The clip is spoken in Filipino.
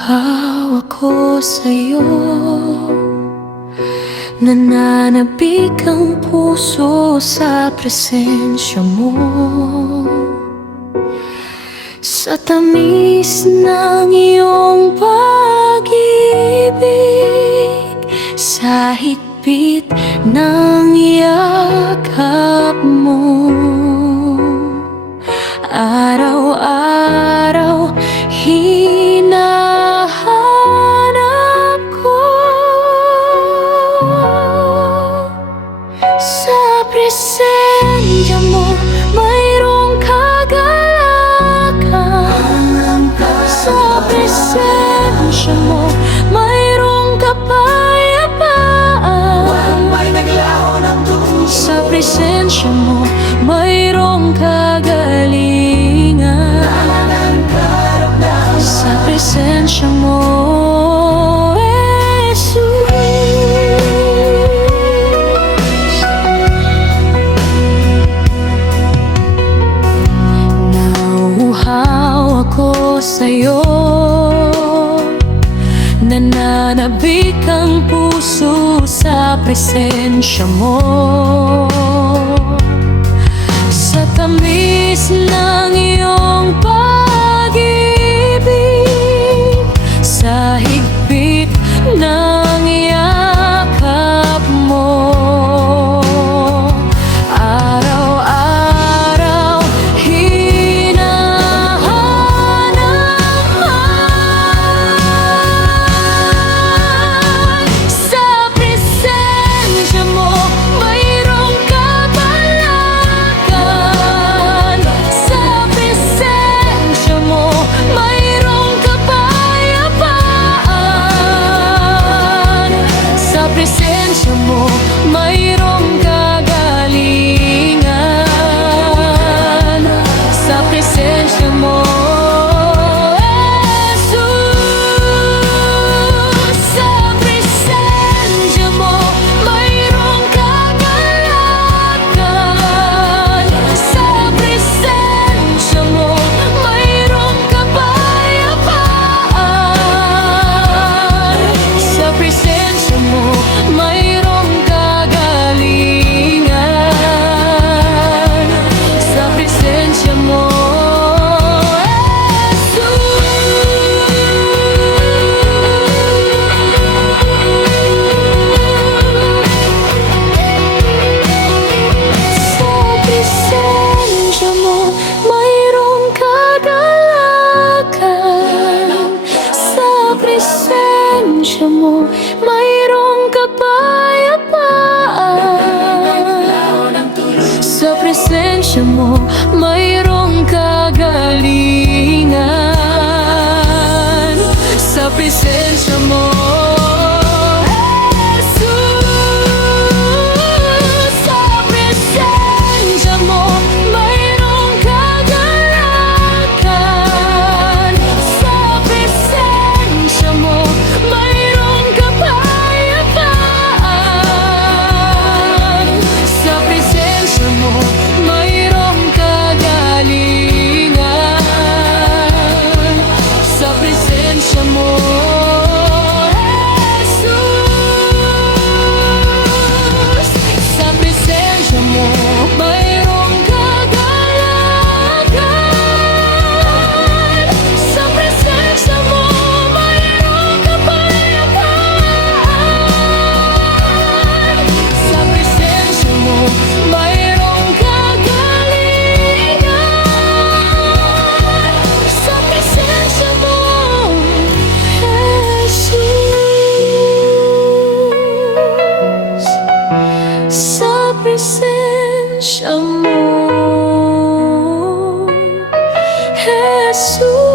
Nauuhaw ako sa'yo, nananabik ang puso sa presensya mo. Sa tamis ng iyong pag-ibig, sa higpit ng yakap mo, araw-araw hinahanap ko. Sa presensya mo mayroong kagalakan. Sa presensya mo mayroong kapayapaan. Sa presensya mo mayroong kagalingan. Sa presensya mo, Jesus. Nauuhaw ako sa'yo, nananabik ang puso sa presensya mo. Sa tamis ng iyong pag-ibig, sa higpit ng yakap mo, araw-araw hinahanap. Sa presensya mo mayroong kabalakan. Sa presensya mo mayroong kapayapaan. Sa presensya mo mayroong kagalingan. Sa presensya mo, Jesus. Sa presensya mo mayroong kagalakan. Sa presensya mo mayroong kapayapaan. Sa presensya mo mayroong kagalingan. Sa presensya mo, sa presensya mo mayroong kagalakan. Sa presensya mo mayroong kapayapaan. Sa presensya mo mayroong kagalingan. Sa presensya mo, Jesus. Sa presensya mo mayroong kagalakan. Sa presensya mo mayroong kapayapaan. Sa presensya mo mayroong kagalingan. Sa presensya mo, Jesus. Sa presensya mo mayroong kagalakan. Sa presensya mo mayroong kapayapaan. Sa presensya mo mayroong kagalingan. Sa presensya mo, Jesus. Sa presensya mo, Jesus.